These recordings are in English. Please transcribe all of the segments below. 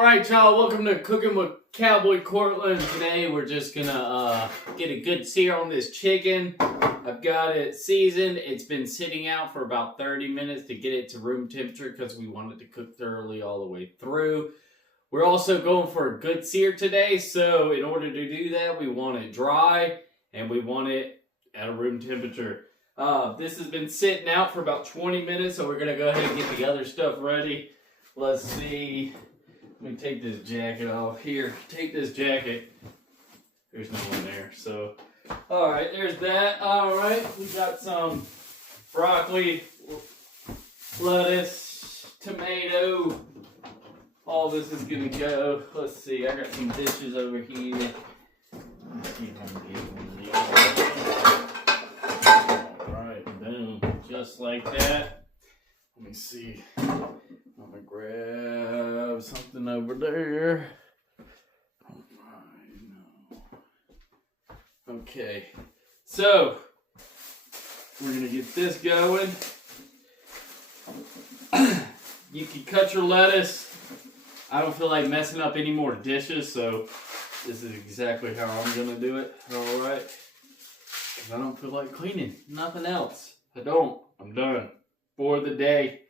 Alright y'all, welcome to Cooking with Cowboy Cortland. Today we're just gonna get a good sear on this chicken. I've got it seasoned. It's been sitting out for about 30 minutes to get it to room temperature because we want it to cook thoroughly all the way through. We're also going for a good sear today, so in order to do that we want it dry and we want it at a room temperature. This has been sitting out for about 20 minutes, so we're gonna go ahead and get the other stuff ready. Let's see. Let me take this jacket off. Here, take this jacket. There's no one there, so. Alright, there's that. Alright, we got some broccoli, lettuce, tomato. All this is gonna go. Let's see, I got some dishes over here. Let's see if I can get one of these. Alright, boom. Just like that. Let me see. I'm gonna grab something over there. Okay, so we're gonna get this going. You can cut your lettuce. I don't feel like messing up any more dishes, so this is exactly how I'm gonna do it. All right, because I don't feel like cleaning nothing else. I don't. I'm done for the day.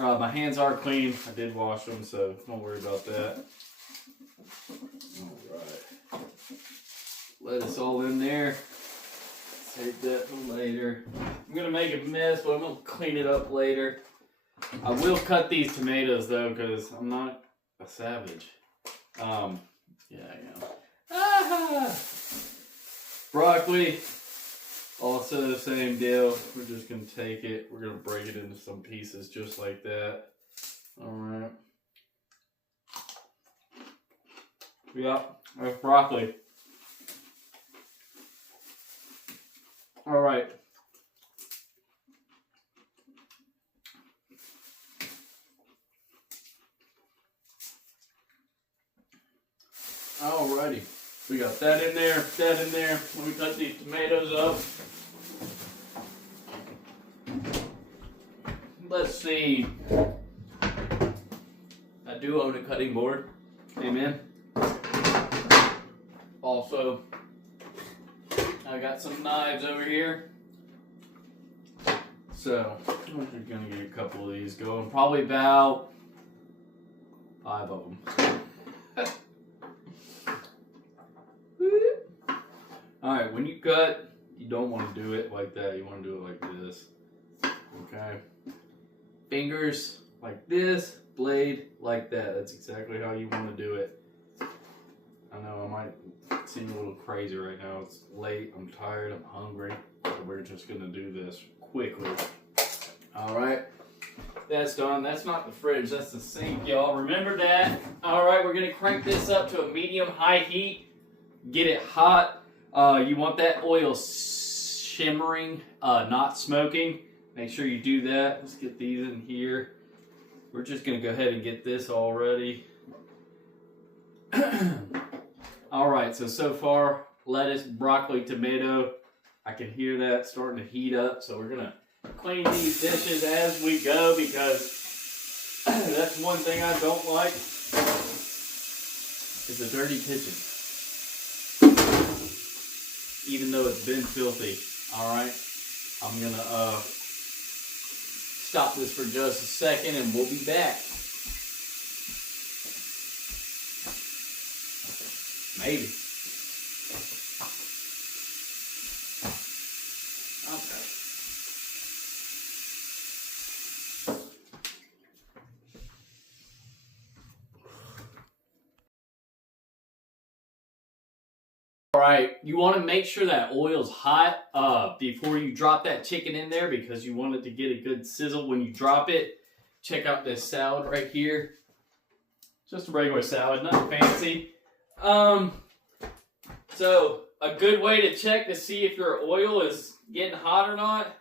My hands are clean. I did wash them, so don't worry about that. Alright. Lettuce all in there. Save that for later. I'm going to make a mess, but I'm going to clean it up later. I will cut these tomatoes, though, because I'm not a savage. Yeah, I know. Ah! Broccoli. Also the same deal. We're just going to take it. We're going to break it into some pieces just like that. Alright. Yeah, that's broccoli. Alright. Alrighty. We got that in there, that in there. Let me cut these tomatoes up. Let's see. I do own a cutting board. Amen. Also, I got some knives over here. So, we're gonna get a couple of these going. Probably about 5 of them. Alright, when you cut, you don't want to do it like that. You want to do it like this. Okay? Fingers like this, blade like that. That's exactly how you want to do it. I know I might seem a little crazy right now. It's late, I'm tired, I'm hungry. So we're just going to do this quickly. Alright? That's done. That's not the fridge, that's the sink, y'all. Remember that. Alright, we're going to crank this up to a medium-high heat. Get it hot. You want that oil shimmering, not smoking. Make sure you do that. Let's get these in here. We're just going to go ahead and get this all ready. Alright, so far, lettuce, broccoli, tomato. I can hear that starting to heat up. So we're going to clean these dishes as we go because that's one thing I don't like is a dirty kitchen. Even though it's been filthy. Alright, I'm gonna stop this for just a second and we'll be back. Maybe. Okay. Alright, you want to make sure that oil's hot before you drop that chicken in there because you want it to get a good sizzle when you drop it. Check out this salad right here. Just a regular salad, nothing fancy. So a good way to check to see if your oil is getting hot or not.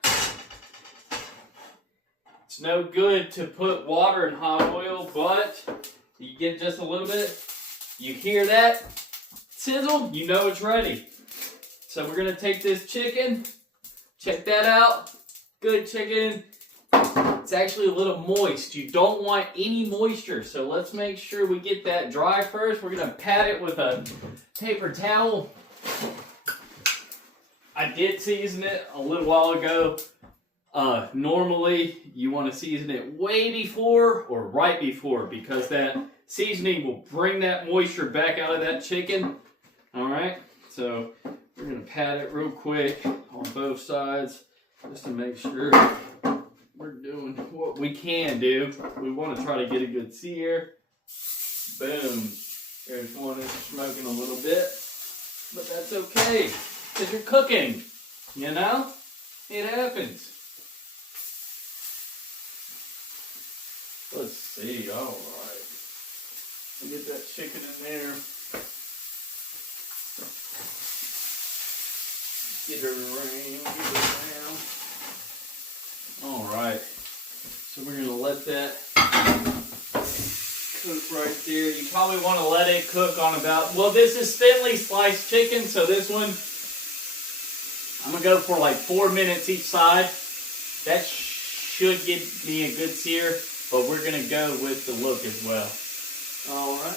It's no good to put water in hot oil, but you get just a little bit. You hear that sizzle, you know it's ready. So we're gonna take this chicken, check that out. Good chicken. it's actually a little moist. You don't want any moisture, so let's make sure we get that dry first. We're gonna pat it with a paper towel. I did season it a little while ago. Normally, you want to season it way before or right before because that seasoning will bring that moisture back out of that chicken. Alright, so we're going to pat it real quick on both sides just to make sure we're doing what we can do. We want to try to get a good sear. Boom. There's one that's smoking a little bit, but that's okay because you're cooking, you know? It happens. Let's see, alright. We'll get that chicken in there. Get her around, get her around. Alright. So we're going to let that cook right there. You probably want to let it cook on about, well, this is thinly sliced chicken, so this one, I'm going to go for like 4 minutes each side. That should give me a good sear. But we're going to go with the look as well. All right.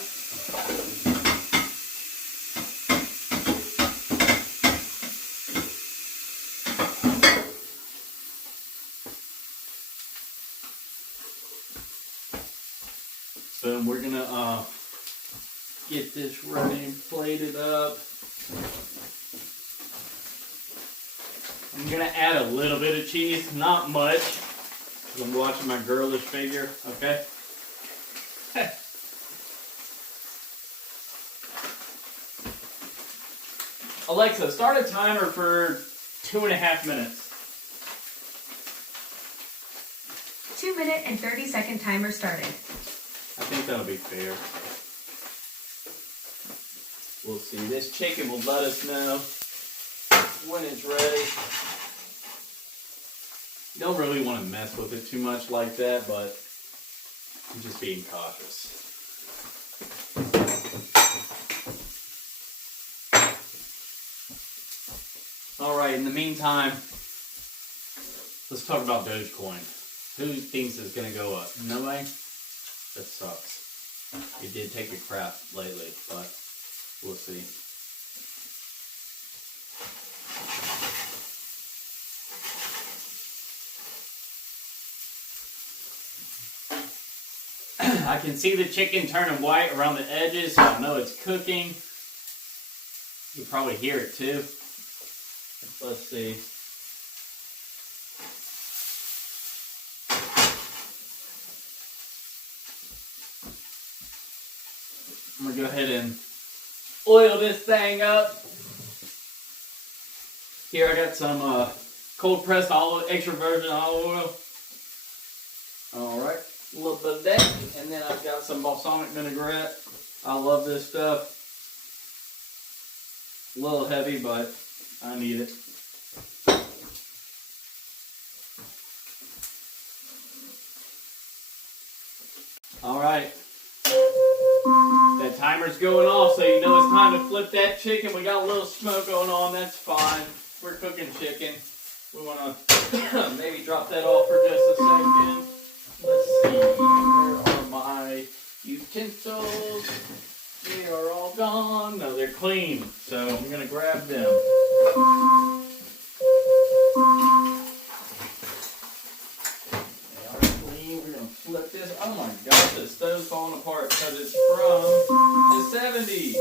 So we're going to get this ready and plated up. I'm going to add a little bit of cheese, not much. I'm watching my girlish figure, okay? Alexa, start a timer for 2.5 minutes. 2 minute and 30-second timer started. I think that'll be fair. We'll see. This chicken will let us know when it's ready. You don't really want to mess with it too much like that, but I'm just being cautious. Alright, in the meantime, let's talk about Dogecoin. Who thinks it's going to go up? Nobody? That sucks. It did take a crap lately, but we'll see. I can see the chicken turning white around the edges, so I know it's cooking. You can probably hear it too. Let's see. I'm going to go ahead and oil this thing up. Here I got some cold pressed extra virgin olive oil. Alright. A little bit of that, and then I've got some balsamic vinaigrette. I love this stuff. A little heavy, but I need it. Alright. That timer's going off, so you know it's time to flip that chicken. We got a little smoke going on, that's fine. We're cooking chicken. We want to maybe drop that off for just a second. Let's see, where are my utensils? They are all gone. No, they're clean, so I'm going to grab them. They are clean. We're going to flip this. Oh my gosh, the stove's falling apart because it's from the 70s.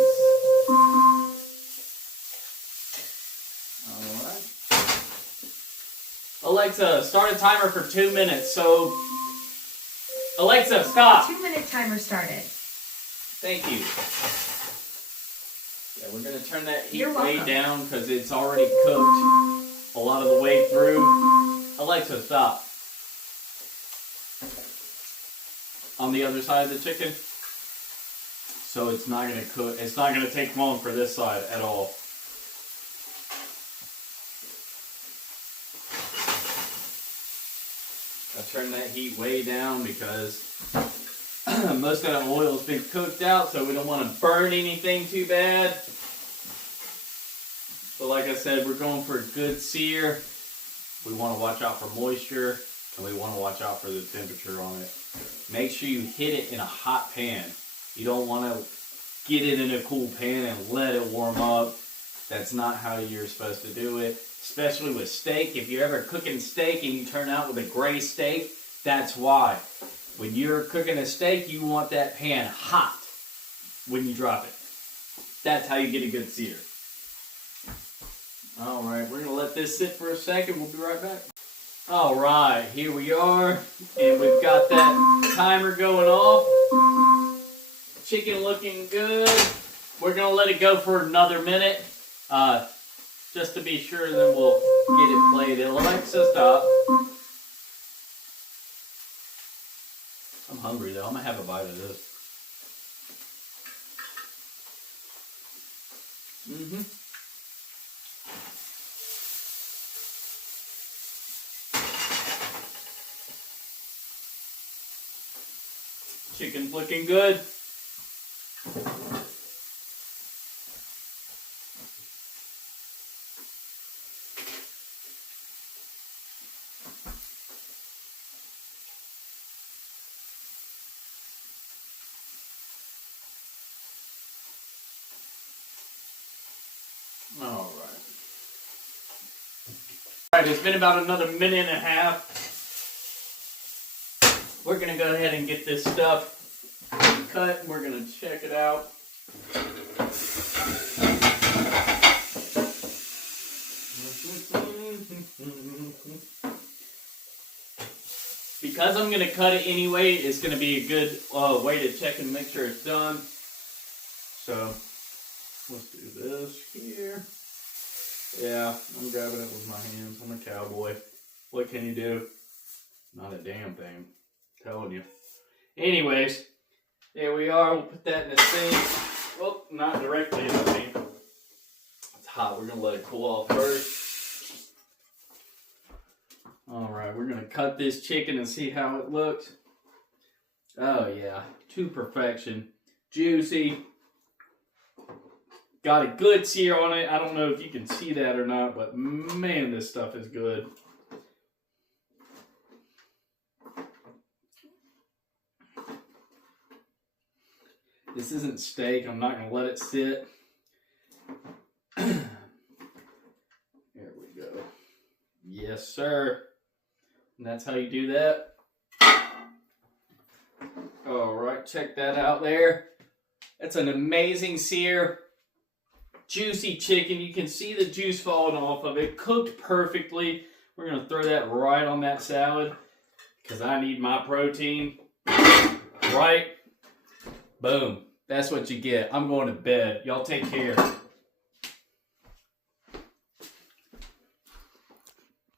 Alright. Alexa, start a timer for 2 minutes. So, Alexa, stop. 2 minute timer started. Thank you. Yeah, we're going to turn that heat You're way welcome. down because it's already cooked a lot of the way through. Alexa, stop. On the other side of the chicken. So it's not going to cook. It's not going to take long for this side at all. I turn that heat way down because most of the oil has been cooked out, so we don't want to burn anything too bad. But like I said, we're going for a good sear. We want to watch out for moisture And we want to watch out for the temperature on it. Make sure you hit it in a hot pan. You don't want to get it in a cool pan and let it warm up. That's not how you're supposed to do it. Especially with steak. If you're ever cooking steak and you turn out with a gray steak, that's why. When you're cooking a steak, you want that pan hot when you drop it. That's how you get a good sear. Alright, we're going to let this sit for a second. We'll be right back. Alright, here we are. And we've got that timer going off. Chicken looking good. We're going to let it go for another minute. Just to be sure, and then we'll get it played. Alexa, stop. I'm hungry though. I'm going to have a bite of this. Chicken's looking good. Alright, it's been about another minute and a half. We're going to go ahead and get this stuff cut. We're going to check it out. Because I'm going to cut it anyway, it's going to be a good way to check and make sure it's done. So, let's do this here. Yeah, I'm grabbing it with my hands. I'm a cowboy. What can you do? Not a damn thing. I'm telling you. Anyways, there we are. We'll put that in the sink. Well, not directly in the sink. It's hot. We're going to let it cool off first. Alright, we're going to cut this chicken and see how it looks. Oh yeah, to perfection. Juicy. Got a good sear on it. I don't know if you can see that or not, but man, this stuff is good. This isn't steak. I'm not going to let it sit. There we go. Yes, sir. And that's how you do that. All right, check that out there. That's an amazing sear. Juicy chicken. You can see the juice falling off of it. Cooked perfectly. We're going to throw that right on that salad because I need my protein. Right? Boom. That's what you get. I'm going to bed. Y'all take care.